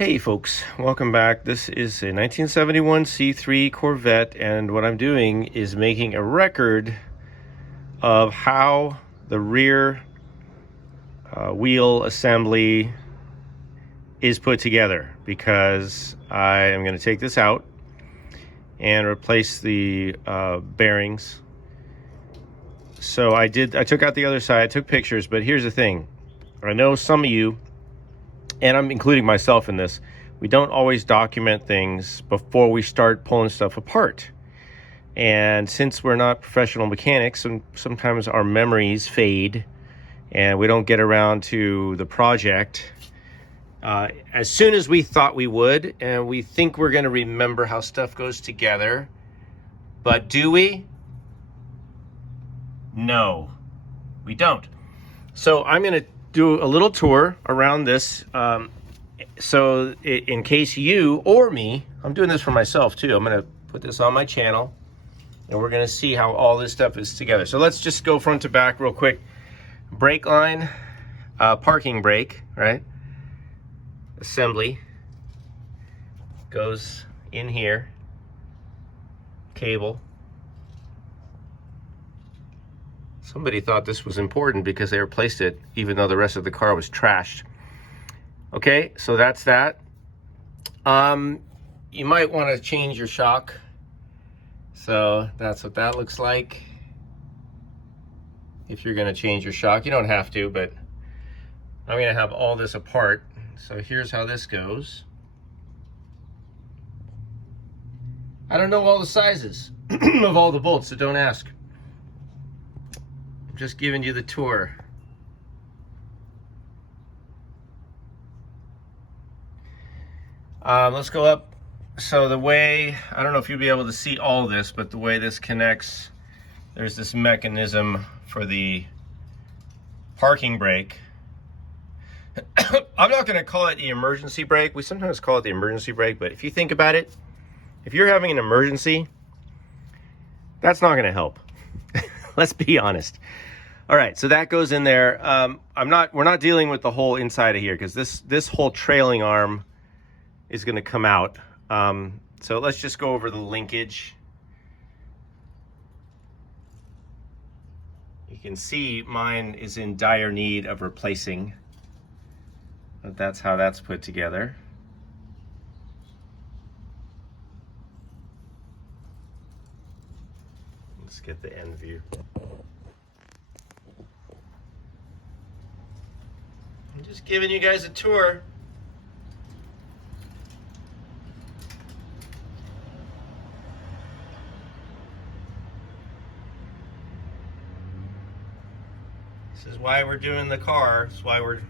Hey folks, welcome back. This is a 1971 C3 Corvette, and what I'm doing is making a record of how the rear wheel assembly is put together, because I am going to take this out and replace the bearings. So I took out the other side, I took pictures, but here's the thing. I know some of you, and I'm including myself in this, we don't always document things before we start pulling stuff apart. And since we're not professional mechanics, sometimes our memories fade and we don't get around to the project as soon as we thought we would, and we think we're going to remember how stuff goes together. But do we? No, we don't. So I'm going to do a little tour around this, so in case you or me, I'm doing this for myself too, I'm going to put this on my channel and we're going to see how all this stuff is together. So let's just go front to back real quick. Brake line, parking brake, right? Assembly goes in here, cable. Somebody thought this was important because they replaced it even though the rest of the car was trashed. Okay, so that's that. You might want to change your shock. So that's what that looks like. If you're going to change your shock, you don't have to, but I'm going to have all this apart. So here's how this goes. I don't know all the sizes of all the bolts, so don't ask. Just giving you the tour. Let's go up. So the way, I don't know if you'll be able to see all this, but the way this connects, there's this mechanism for the parking brake. I'm not going to call it the emergency brake. We sometimes call it the emergency brake, but if you think about it, if you're having an emergency, that's not going to help. Let's be honest. All right, so that goes in there. We're not dealing with the whole inside of here, because this whole trailing arm is going to come out. So let's just go over the linkage. You can see mine is in dire need of replacing, but that's how that's put together. Let's get the end view. I'm just giving you guys a tour. This is why we're doing the car. This is why we're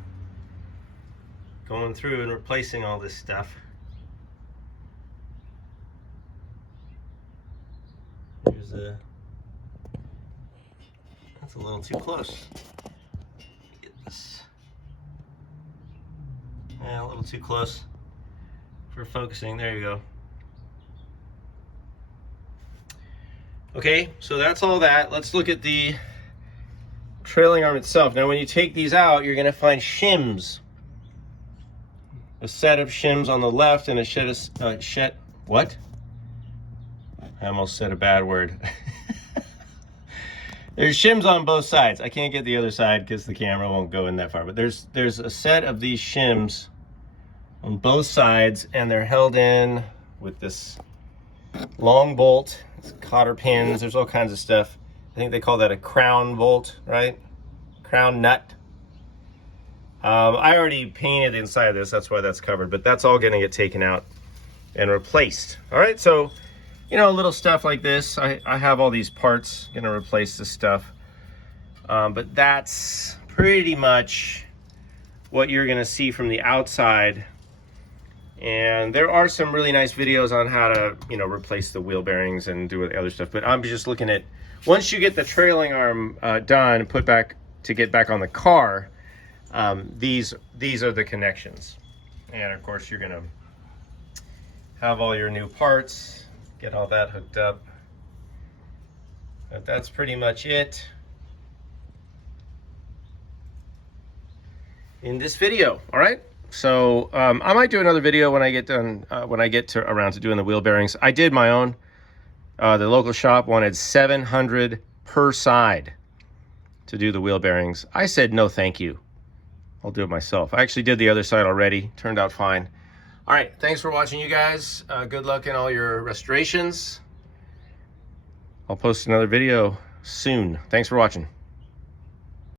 going through and replacing all this stuff. Here's that's a little too close. Get this. Yeah, a little too close for focusing. There you go. Okay, so that's all that. Let's look at the trailing arm itself. Now when you take these out, you're going to find shims. A set of shims on the left and a what? I almost said a bad word. There's shims on both sides. I can't get the other side because the camera won't go in that far, but there's a set of these shims on both sides, and they're held in with this long bolt. It's cotter pins. There's all kinds of stuff. I think they call that a crown bolt, right? Crown nut. I already painted inside of this, that's why that's covered, but that's all going to get taken out and replaced. All right, so, you know, little stuff like this. I have all these parts, going to replace this stuff. But that's pretty much what you're going to see from the outside. And there are some really nice videos on how to, you know, replace the wheel bearings and do the other stuff. But I'm just looking at, once you get the trailing arm done, put back to get back on the car, these are the connections. And of course you're gonna have all your new parts, get all that hooked up. But that's pretty much it in this video. All right, So I might do another video when I get done, when I get around to doing the wheel bearings. I did my own. The local shop wanted 700 per side to do the wheel bearings. I said, no, thank you. I'll do it myself. I actually did the other side already. Turned out fine. All right, thanks for watching, you guys. Good luck in all your restorations. I'll post another video soon. Thanks for watching.